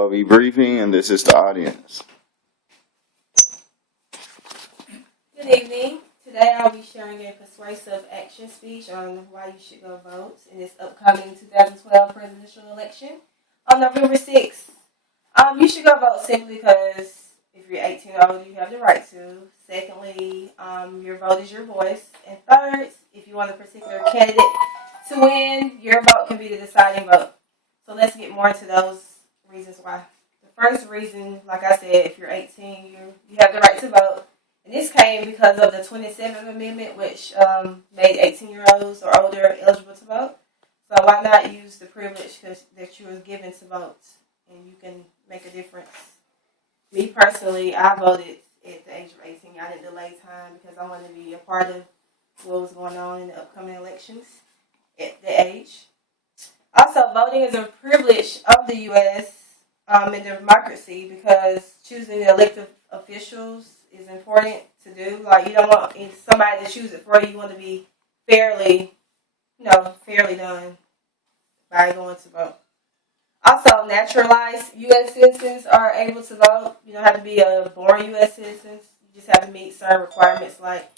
I'll be briefing, and this is the audience. Good evening. Today I'll be sharing a persuasive action speech on why you should go vote in this upcoming 2012 presidential election on November 6th. You should go vote simply because if you're 18 or older, you have the right to. Secondly, your vote is your voice. And third, if you want a particular candidate to win, your vote can be the deciding vote. So let's get more into those reasons why. The first reason, like I said, if you're 18, you have the right to vote. And this came because of the 27th Amendment, which made 18-year-olds or older eligible to vote. So why not use the privilege that you were given to vote, and you can make a difference. Me personally, I voted at the age of 18. I didn't delay time because I wanted to be a part of what was going on in the upcoming elections at the age. Also, voting is a privilege of the U.S. In democracy because choosing the elected officials is important to do. Like, you don't want somebody to choose it for you. You want to be fairly done by going to vote. Also, naturalized U.S. citizens are able to vote. You don't have to be a born U.S. citizen. You just have to meet certain requirements like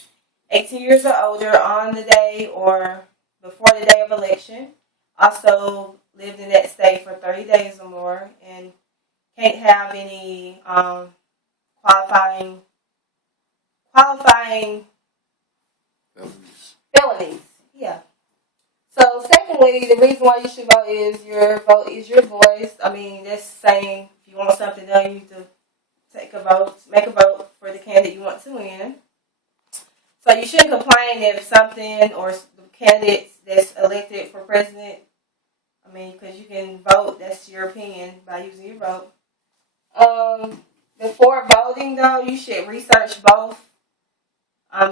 18 years or older on the day or before the day of election. Also, lived in that state for 30 days or more and can't have any qualifying felonies. Yeah. So, secondly, the reason why you should vote is your vote is your voice. I mean, that's saying if you want something done, you need to make a vote for the candidate you want to win. So you shouldn't complain if something or the candidate that's elected for president. I mean, because you can vote. That's your opinion by using your vote. Before voting, though, you should research both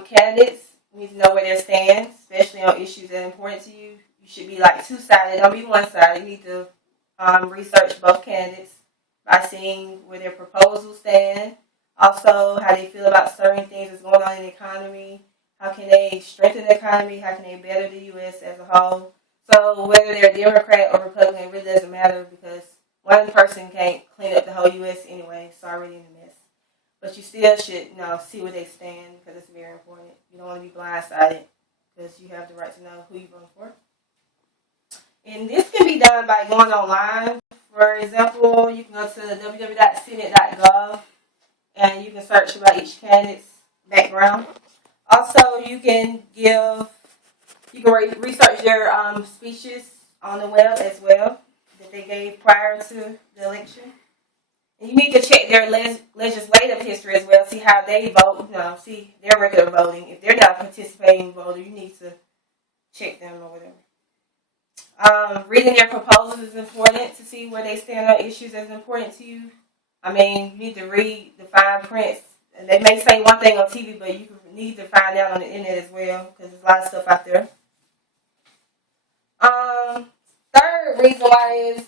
candidates. You need to know where they stand, especially on issues that are important to you. You should be like two-sided. Don't be one-sided. You need to research both candidates by seeing where their proposals stand. Also, how they feel about certain things that's going on in the economy. How can they strengthen the economy? How can they better the U.S. as a whole? So whether they're Democrat or Republican, it really doesn't matter because one person can't clean up the whole U.S. anyway. It's already in a mess. But you still should, see where they stand because it's very important. You don't want to be blindsided because you have the right to know who you're voting for. And this can be done by going online. For example, you can go to www.senate.gov and you can search about each candidate's background. Also, you can research their speeches on the web as well that they gave prior to the election. And you need to check their legislative history as well, see how they vote, see their record of voting. If they're not participating voter, you need to check them or whatever. Reading their proposals is important to see where they stand on issues that's important to you. I mean, you need to read the fine prints. And they may say one thing on TV, but you need to find out on the internet as well because there's a lot of stuff out there. Third reason why is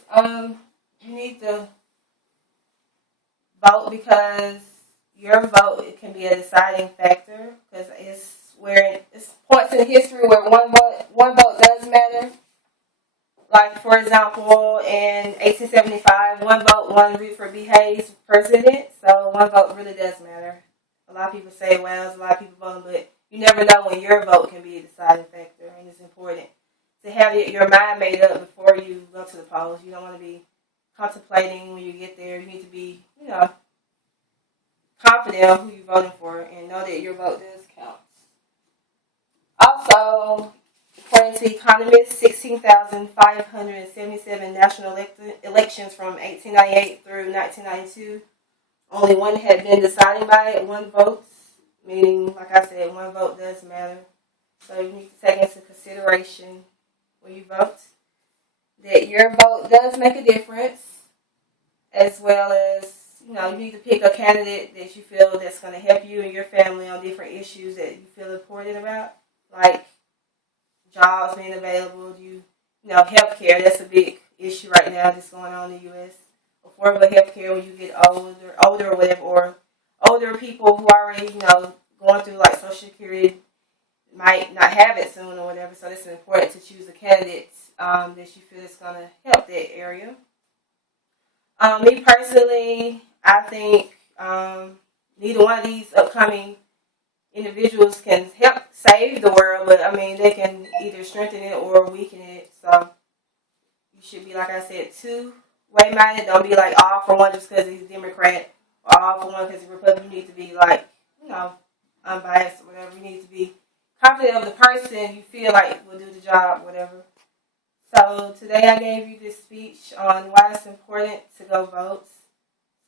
you need to vote because your vote it can be a deciding factor because it's points in history where one vote does matter. Like, for example, in 1875, one vote won Rutherford B. Hayes president, so one vote really does matter. A lot of people say, well, there's a lot of people voting, but you never know when your vote can be a deciding factor, and it's important to have your mind made up before you go to the polls. You don't want to be contemplating when you get there. You need to be, confident of who you're voting for and know that your vote does count. Also, according to economists, 16,577 national elections from 1898 through 1992, only one had been decided by one vote, meaning, like I said, one vote does matter. So you need to take into consideration when you vote that your vote does make a difference, as well as, you need to pick a candidate that you feel that's going to help you and your family on different issues that you feel important about, like jobs being available, health care. That's a big issue right now that's going on in the U.S. Affordable health care when you get older or whatever, or older people who are already, going through like Social Security might not have it soon or whatever. So it's important to choose a candidate that you feel is going to help that area. Me personally, I think neither one of these upcoming individuals can help save the world, but I mean, they can either strengthen it or weaken it. So you should be, like I said, two-way minded. Don't be like all for one just because he's a Democrat or all for one because he's a Republican. You need to be like, unbiased or whatever. You need to be confident of the person you feel like will do the job, whatever. So today I gave you this speech on why it's important to go vote.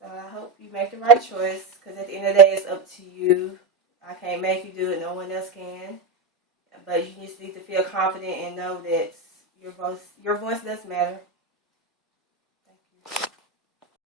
So I hope you make the right choice because at the end of the day, it's up to you. I can't make you do it. No one else can. But you just need to feel confident and know that your voice does matter.